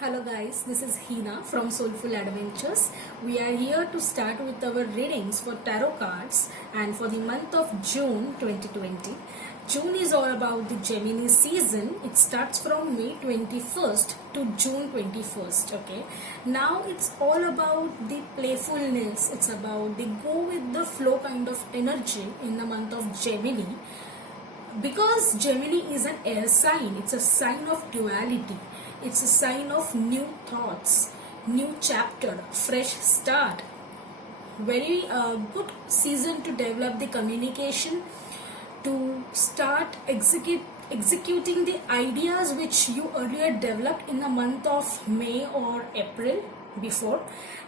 Hello guys, this is Hina from Soulful Adventures. We are here to start with our readings for tarot cards and for the month of June 2020. June is all about the Gemini season. It starts from May 21st to June 21st. Okay. Now it's all about the playfulness. It's about the go with the flow kind of energy in the month of Gemini. Because Gemini is an air sign, it's a sign of duality. It's a sign of new thoughts, new chapter, fresh start. Very good season to develop the communication, to start executing the ideas which you earlier developed in the month of May or April before.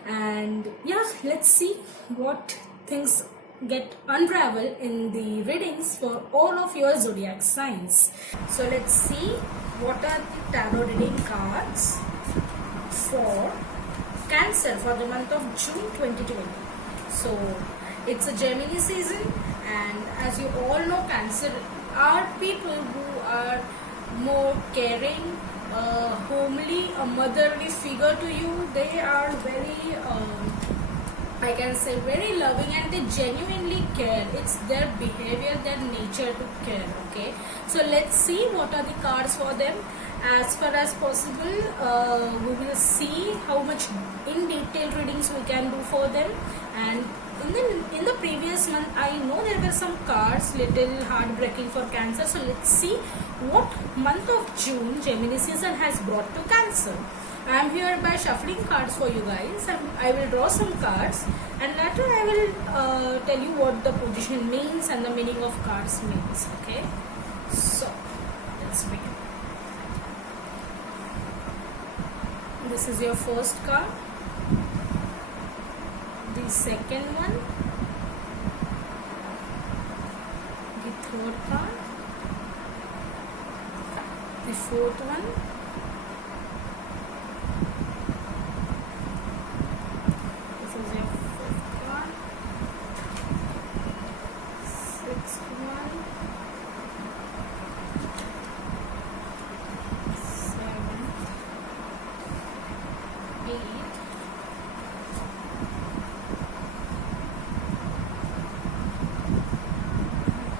And yeah, let's see what things get unravel in the readings for all of your zodiac signs. So let's see what are the tarot reading cards for Cancer for the month of June 2020. So it's a Gemini season, and as you all know, Cancer are people who are more caring, homely, a motherly figure to you. They are very I can say very loving, and they genuinely care. It's their behavior, their nature to care. Okay, so let's see what are the cards for them. As far as possible, we will see how much in detail readings we can do for them. And in the previous month, I know there were some cards little heartbreaking for Cancer. So let's see what month of June Gemini season has brought to Cancer. I am here by shuffling cards for you guys, and I will draw some cards, and later I will tell you what the position means and the meaning of cards means. Okay, so let's begin. This is your first card, the second one, the third card, the fourth one,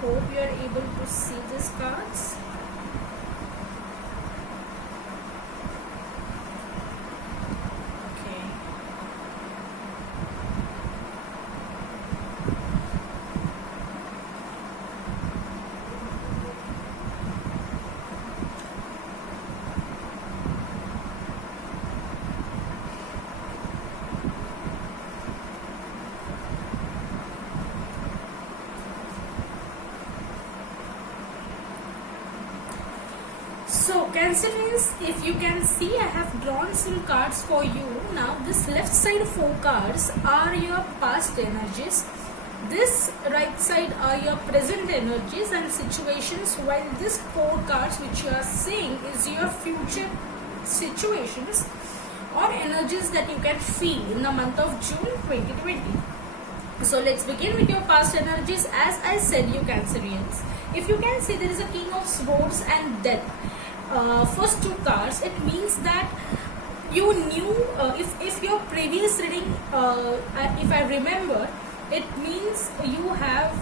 hope you are able to see these cards. Okay. So Cancerians, if you can see, I have drawn some cards for you. Now this left side 4 cards are your past energies. This right side are your present energies and situations, while this 4 cards which you are seeing is your future situations or energies that you can feel in the month of June 2020. So let's begin with your past energies. As I said, you Cancerians, if you can see, there is a King of Swords and Death. First 2 cards, it means that you knew, if your previous reading, if I remember, it means you have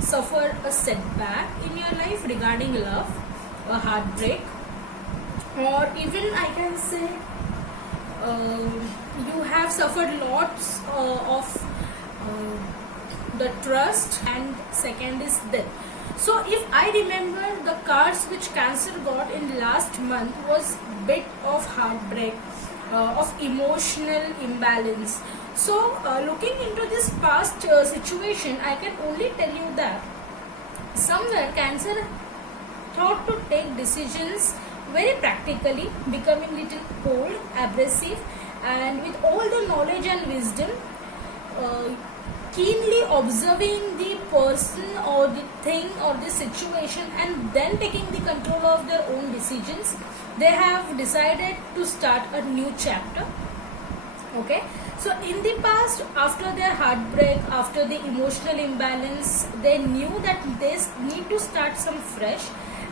suffered a setback in your life regarding love, a heartbreak, or even I can say you have suffered lots of the trust, and second is death. So if I remember, the cards which Cancer got in last month was bit of heartbreak, of emotional imbalance. So looking into this past situation, I can only tell you that somewhere Cancer thought to take decisions very practically, becoming little cold, abrasive, and with all the knowledge and wisdom, keenly observing the person or the thing or the situation, and then taking the control of their own decisions. They have decided to start a new chapter. Okay, so in the past, after their heartbreak, after the emotional imbalance, they knew that they need to start some fresh,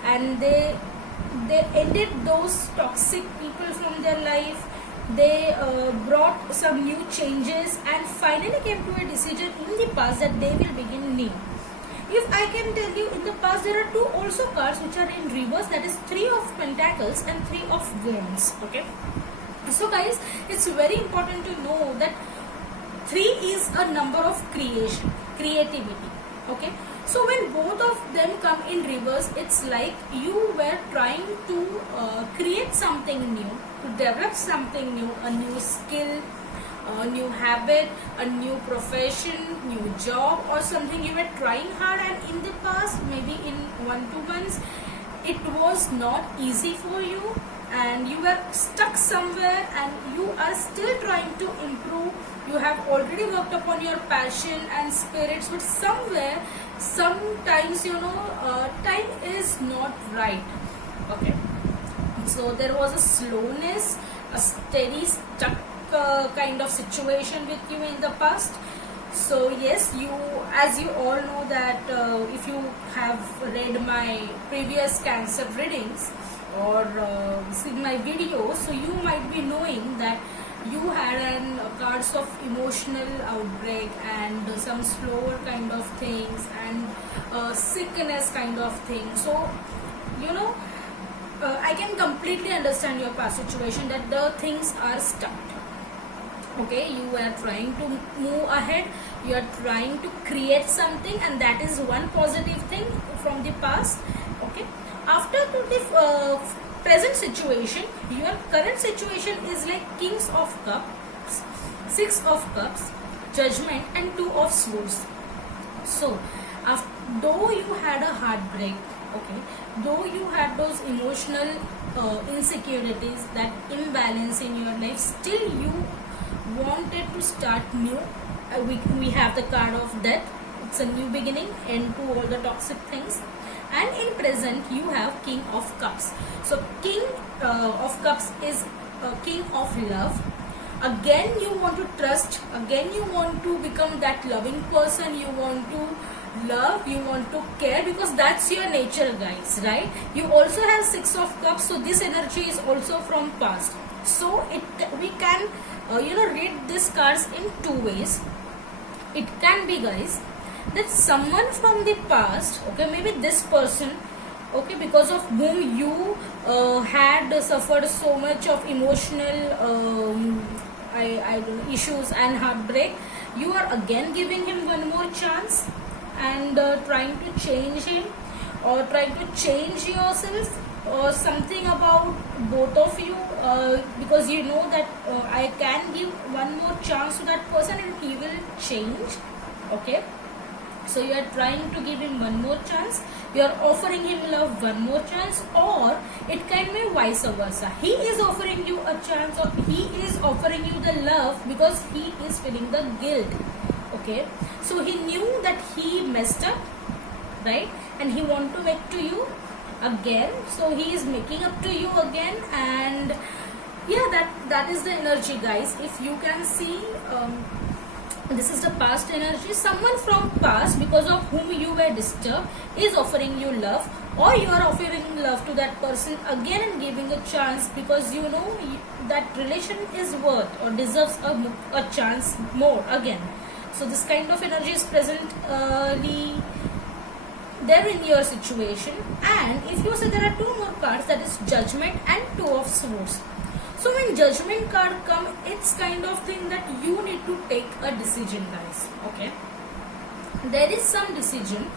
and they they ended those toxic people from their life. They brought some new changes and finally came to a decision in the past that they will begin new. If I can tell you, in the past there are two also cards which are in reverse, that is 3 of Pentacles and 3 of Wands. Okay, so guys, it's very important to know that 3 is a number of creation, creativity. Okay, so when both of them come in reverse, it's like you were trying to create something new, to develop something new, a new skill, a new habit, a new profession, new job, or something you were trying hard, and in the past, maybe in 1-2 months, it was not easy for you and you were stuck somewhere and you are still trying to improve. You have already worked upon your passion and spirits, but somewhere, sometimes, time is not right. Okay, so there was a slowness, a steady stuck kind of situation with you in the past. So yes, you, as you all know that if you have read my previous Cancer readings or seen my videos, so you might be knowing that you had cards of emotional outbreak and some slower kind of things and sickness kind of thing. So I can completely understand your past situation, that the things are stuck. Okay, you are trying to move ahead, you are trying to create something, and that is one positive thing from the past. Okay, after to the present situation, your current situation is like Kings of Cups, 6 of Cups, Judgment, and 2 of Swords. So though you had a heartbreak, okay, though you had those emotional insecurities, that imbalance in your life, still you wanted to start new. We have the card of Death. It's a new beginning, end to all the toxic things. And in present you have King of Cups. So King of Cups is King of Love. Again you want to trust, again you want to become that loving person, you want to love, you want to care, because that's your nature, guys, right? You also have 6 of Cups, so this energy is also from past. So we can read these cards in 2 ways. It can be, guys, that someone from the past, okay, maybe this person, okay, because of whom you had suffered so much of emotional I don't know, issues and heartbreak, you are again giving him one more chance and trying to change him or trying to change yourself or something about both of you, because you know that I can give one more chance to that person and he will change. Okay, so you are trying to give him one more chance, you are offering him love one more chance, or it can be vice versa. He is offering you a chance or he is offering you the love because he is feeling the guilt. Okay, so he knew that he messed up, right, and he want to make to you again, so he is making up to you again. And yeah, that is the energy, guys. If you can see, this is the past energy. Someone from past, because of whom you were disturbed, is offering you love, or you are offering love to that person again and giving a chance because you know that relation is worth or deserves a chance more again. So this kind of energy is presently there in your situation. And if you say there are 2 more cards, that is Judgment and 2 of Swords. So when Judgment card come, it's kind of thing that you need to take a decision, guys. Okay, there is some decision.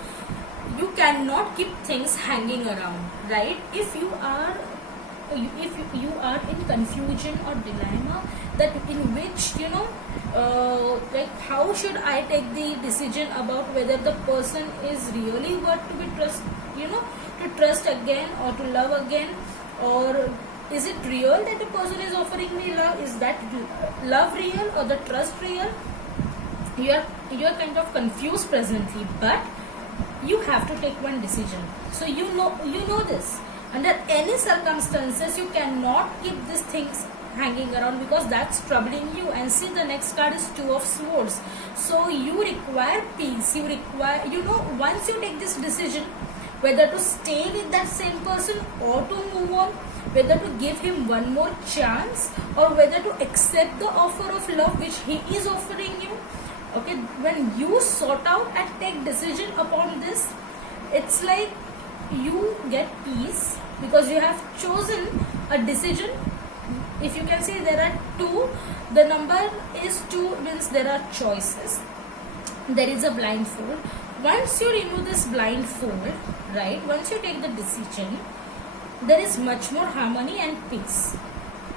You cannot keep things hanging around, right? If you are in confusion or dilemma, that in which like how should I take the decision about whether the person is really worth to be to trust again or to love again, or is it real that the person is offering me love? Is that love real or the trust real? You are kind of confused presently, but you have to take one decision. So you know this. Under any circumstances, you cannot keep these things hanging around because that's troubling you. And see, the next card is 2 of Swords. So you require peace. You require, once you take this decision, whether to stay with that same person or to move on, whether to give him one more chance, or whether to accept the offer of love which he is offering you. Okay, when you sort out and take decision upon this, it's like you get peace because you have chosen a decision. If you can see, there are two, the number is 2 means there are choices. There is a blindfold. Once you remove this blindfold, right, once you take the decision, there is much more harmony and peace.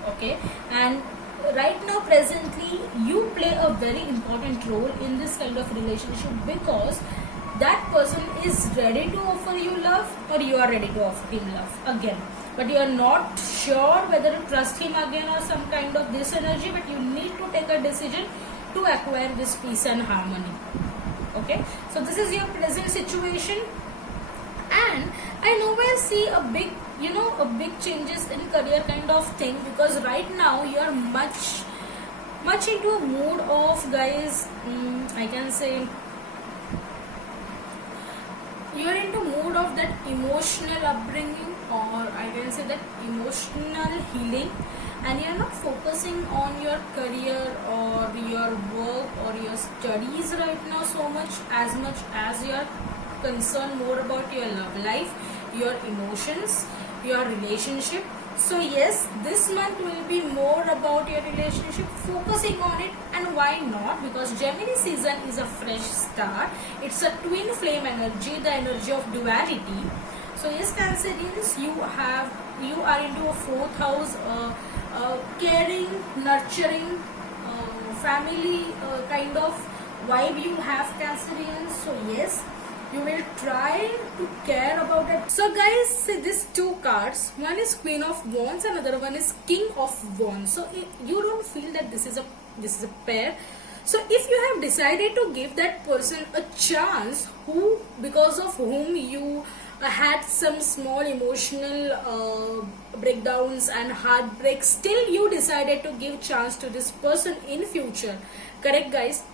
Okay, and right now presently you play a very important role in this kind of relationship, because that person is ready to offer you love, or you are ready to offer him love again, but you are not sure whether to trust him again or some kind of this energy, but you need to take a decision to acquire this peace and harmony. Okay, so this is your present situation, and I nowhere see a big, a big changes in career kind of thing, because right now you are much into a mood of, guys, I can say you are into mood of that emotional upbringing, or I can say that emotional healing, and you are not focusing on your career or your work or your studies right now so much as you are concerned more about your love life, your emotions, your relationship. So yes, this month will be more about your relationship, focusing on it. And why not? Because Gemini season is a fresh start. It's a twin flame energy, the energy of duality. So yes, Cancerians, you are into a 4th house, caring, nurturing, family kind of vibe you have, Cancerians. So yes, you will try to care about it. So guys, see these 2 cards, one is Queen of Wands, another one is King of Wands. So you don't feel that this is a pair. So if you have decided to give that person a chance, because of whom you had some small emotional breakdowns and heartbreaks, still you decided to give chance to this person in future, correct guys?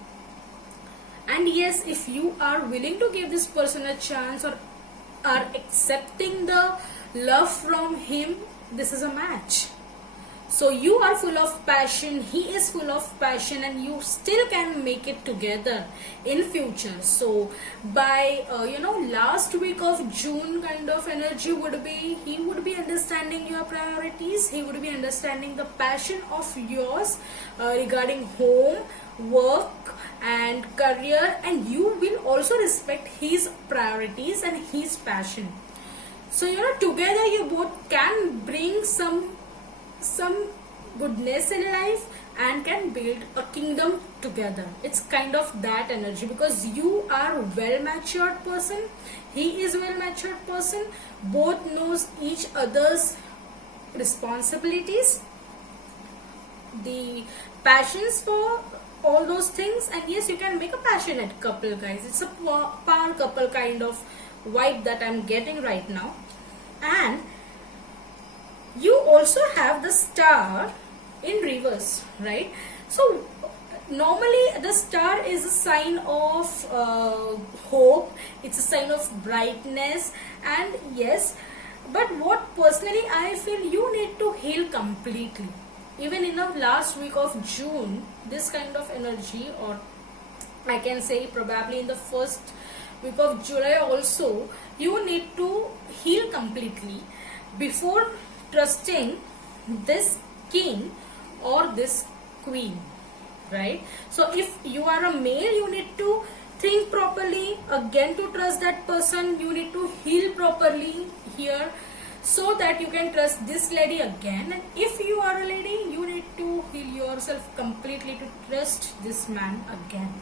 And yes, if you are willing to give this person a chance, or are accepting the love from him, this is a match. So you are full of passion, he is full of passion, and you still can make it together in future. So by last week of June kind of energy would be, he would be understanding your priorities, he would be understanding the passion of yours regarding home, work and career, and you will also respect his priorities and his passion. So together you both can bring some goodness in life and can build a kingdom together. It's kind of that energy, because you are well matured person, he is well matured person, both knows each other's responsibilities, the passions for all those things. And yes, you can make a passionate couple, guys. It's a power couple kind of vibe that I'm getting right now. And you also have the star in reverse, right? So normally the star is a sign of hope, it's a sign of brightness, and yes, but what personally I feel, you need to heal completely. Even in the last week of June, this kind of energy, or I can say probably in the first week of July also, you need to heal completely before trusting this king or this queen, right? So if you are a male, you need to think properly again to trust that person. You need to heal properly here, so that you can trust this lady again. And if you are a lady, you need to heal yourself completely to trust this man again.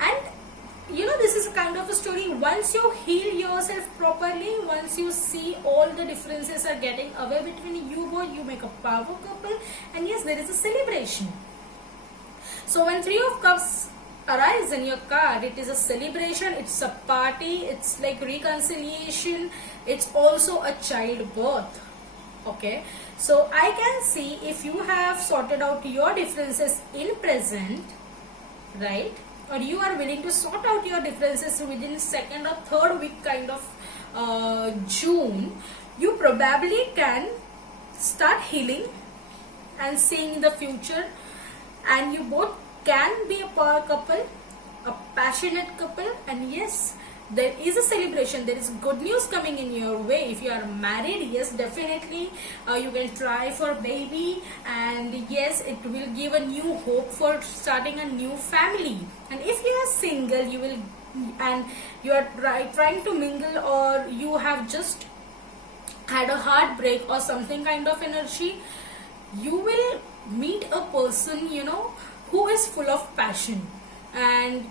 And this is a kind of a story. Once you heal yourself properly, once you see all the differences are getting away between you both, you make a power couple. And yes, there is a celebration. So when 3 of Cups arrives in your card, it is a celebration, it's a party, it's like reconciliation, it's also a childbirth. Okay, so I can see if you have sorted out your differences in present, right, or you are willing to sort out your differences within 2nd or 3rd week kind of June, you probably can start healing and seeing the future, and you both can be a power couple, a passionate couple. And yes, there is a celebration, there is good news coming in your way. If you are married, yes, definitely you can try for baby, and yes, it will give a new hope for starting a new family. And if you are single, you will, and you are trying to mingle, or you have just had a heartbreak or something kind of energy, you will meet a person, who is full of passion, and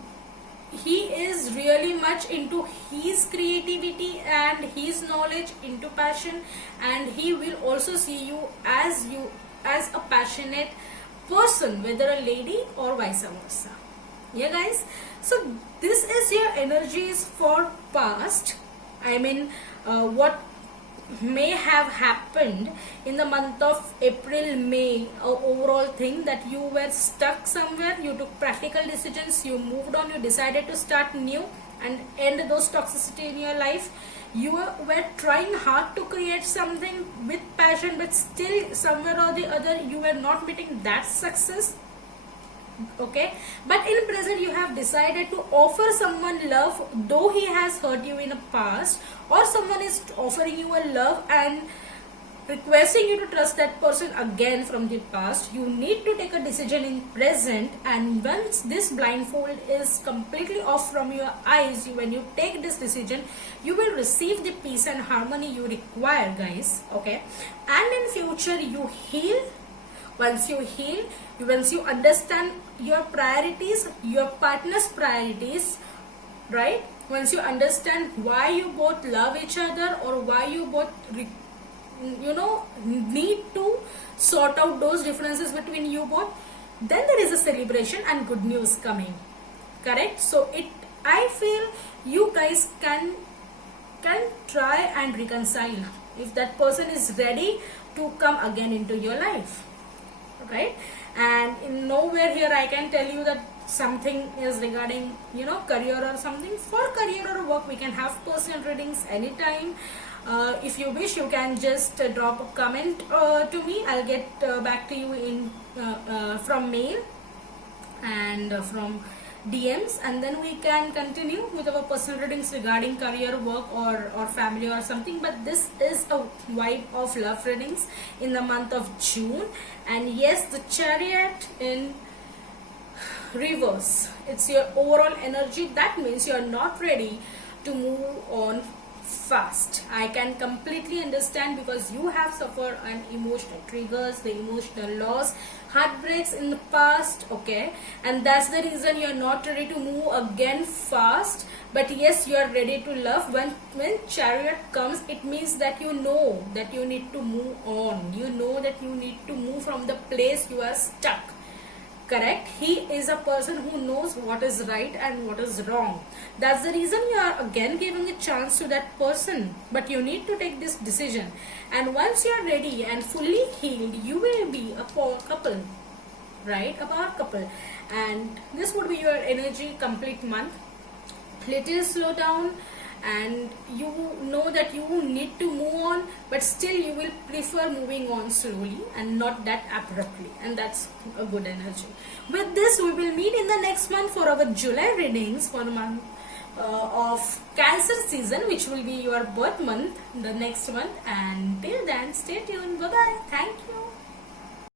he is really much into his creativity and his knowledge, into passion, and he will also see you as a passionate person, whether a lady or vice versa. Yeah guys, so this is your energies for past. I mean, what may have happened in the month of April, May, overall thing that you were stuck somewhere, you took practical decisions, you moved on, you decided to start new and end those toxicity in your life. You were trying hard to create something with passion, but still somewhere or the other you were not meeting that success. Okay, but in present you have decided to offer someone love, though he has hurt you in the past, or someone is offering you a love and requesting you to trust that person again from the past. You need to take a decision in present, and once this blindfold is completely off from your eyes, when you take this decision, you will receive the peace and harmony you require, guys. Okay, and in future you heal. Once you heal, once you understand your priorities, your partner's priorities, right? Once you understand why you both love each other, or why you both need to sort out those differences between you both, then there is a celebration and good news coming. Correct? So I feel you guys can try and reconcile if that person is ready to come again into your life. Right? And in nowhere here I can tell you that something is regarding career or something. For career or work, we can have personal readings anytime. If you wish, you can just drop a comment to me. I'll get back to you in from mail and from DMs, and then we can continue with our personal readings regarding career, work, or family or something. But this is a vibe of love readings in the month of June. And yes, the Chariot in reverse, it's your overall energy. That means you are not ready to move on fast. I can completely understand, because you have suffered an emotional triggers, the emotional loss, heartbreaks in the past. Okay, and that's the reason you're not ready to move again fast. But yes, you are ready to love. When Chariot comes, it means that you know that you need to move on, you know that you need to move from the place you are stuck. Correct? He is a person who knows what is right and what is wrong. That's the reason you are again giving a chance to that person. But you need to take this decision. And once you are ready and fully healed, you will be a power couple. Right? A power couple. And this would be your energy complete month. Little slow down, and you know that you need to move on, but still you will prefer moving on slowly and not that abruptly, and that's a good energy. With this, we will meet in the next month for our July readings for the month of Cancer season, which will be your birth month the next month. And till then, stay tuned. Bye bye. Thank you.